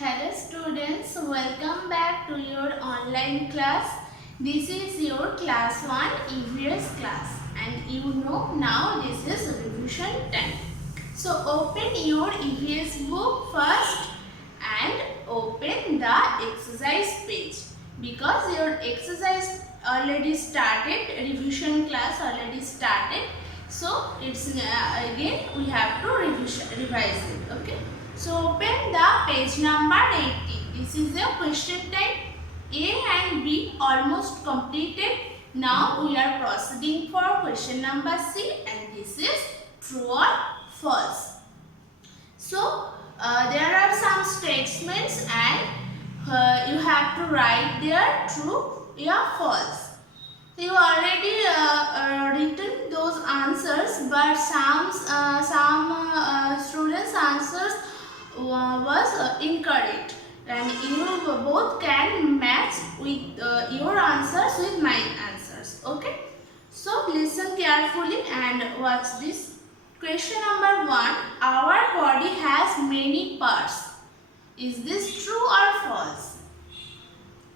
Hello students, welcome back to your online class. This is your class 1 EVS class and you know now this is revision time. So open your EVS book first and open the exercise page because your exercise already started, revision class already started. So it's again we have to revise it. Okay. So open the page number 80. This is a question type. A and B almost completed. Now we are proceeding for question number C and this is true or false. So there are some statements and you have to write there true or false. So you already written those answers, but some students' answers was incorrect, and you both can match with your answers with my answers. Okay, so listen carefully and watch this. Question number 1. Our body has many parts. Is this true or false?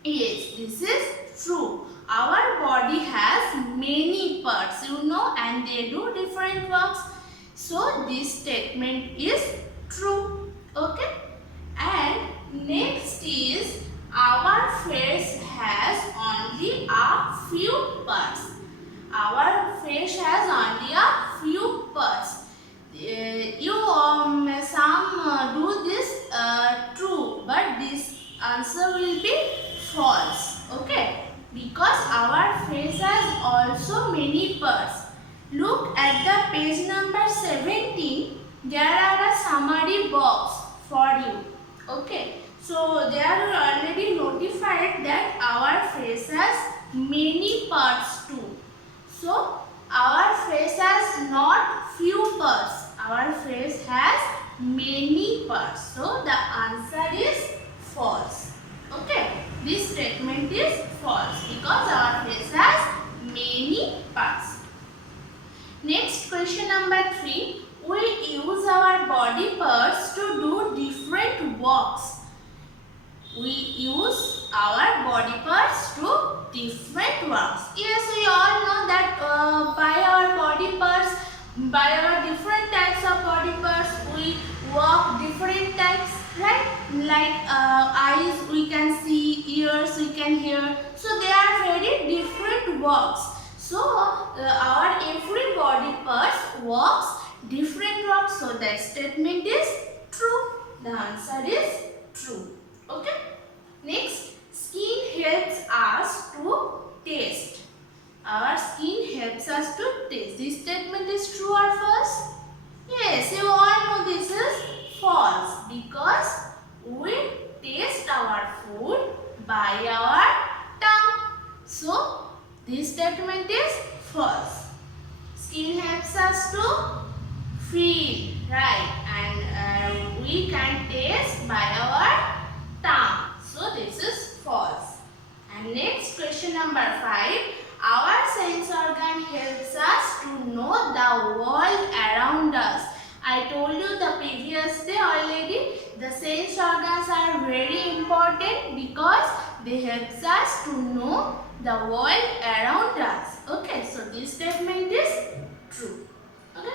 Yes, this is true. Our body has many parts, you know, and they do different works. So this statement is true. Okay. And next is our face has only a few parts. Our face has only a few parts. Some do this true, but this answer will be false. Okay, because our face has also many parts. Look at the page number 17. There are a summary box for you. Okay, so they are already notified that our face has many parts too. So our face has not few parts. Our face has many parts. So the answer is false. Okay, this statement is false because our face has many parts. Next, question number 3. We use our body parts to do different works. We use our body parts to different works. Yes, we all know that by our body parts, by our different types of body parts, we work different types, right? Like eyes we can see, ears we can hear. So they are very different works. So our every body parts works different works. So that statement is true. The answer is true. Okay. Next, skin helps us to taste. Our skin helps us to taste. This statement is true or false? Yes, you all know this is false because we taste our food by our tongue. So, this statement is false. Skin helps us to feel, right? And we can taste by our tongue. So, this is false. And next, question number 5. Our sense organ helps us to know the world around us. I told you the previous day already, the sense organs are very important because they help us to know the world around us. Okay, so this statement is true. Okay.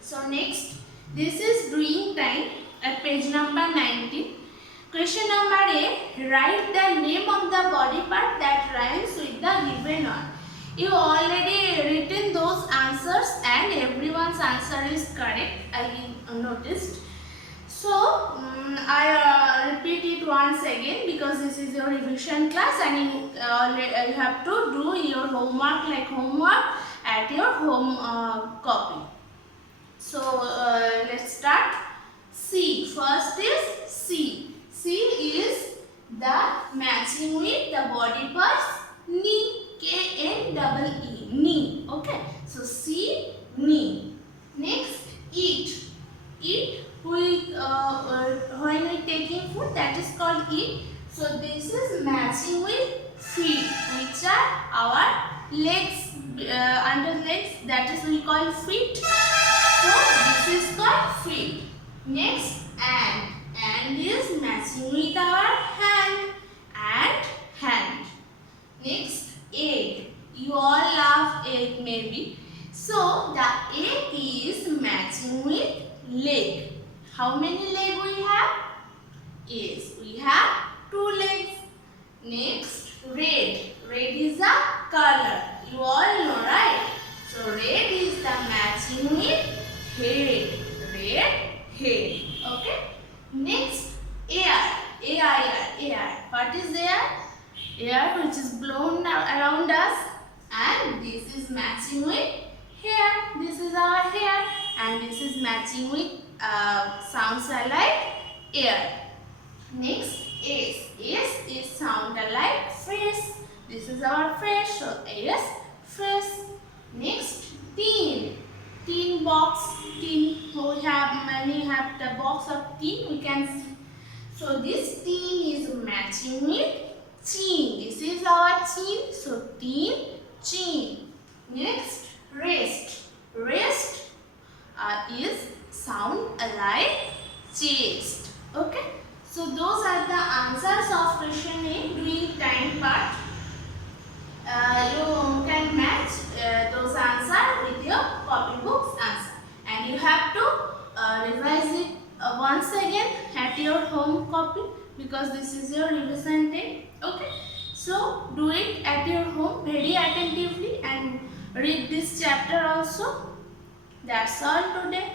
So next, this is doing time at page number 19. Question number A. Write the name of the body part that rhymes with the given one. You already written those answers and everyone's answer is correct. I noticed. So I repeat it once again because this is your revision class and you have to do your homework like homework at your home copy. So let's start. C. First is C. C is the matching with the body parts knee, K-N-E-E, knee. Okay, so C, knee. Next, eat. Eat, when we taking food, that is called eat. So this is matching with feet, which are our legs, under legs, that is we call feet. So this is called feet. Next, and is matching matching with our hand and hand. Next, egg. You all love egg maybe. So the egg is matching with leg. How many legs we have? Yes, we have 2 legs. Next, red. Red is a color. You all know, right? So red is the matching with head. Red head. Okay. Next, air. Air. What is air? Air which is blown around us, and this is matching with hair. This is our hair, and this is matching with sounds like air. Next, S. S is sound like face. This is our face, so S, face. Next, tin. Tin box. Tin. Many have the box of tin. We can see. So this tin is matching with chin. This is our chin. So tin, chin. Next, rest. Rest is sound like chest. Okay. So those are the answers of question A during time part. You can match those answers with your copybook's answer, and you have to revise it once again at your home copy, because this is your revision day. Okay, so do it at your home very attentively and read this chapter also. That's all today.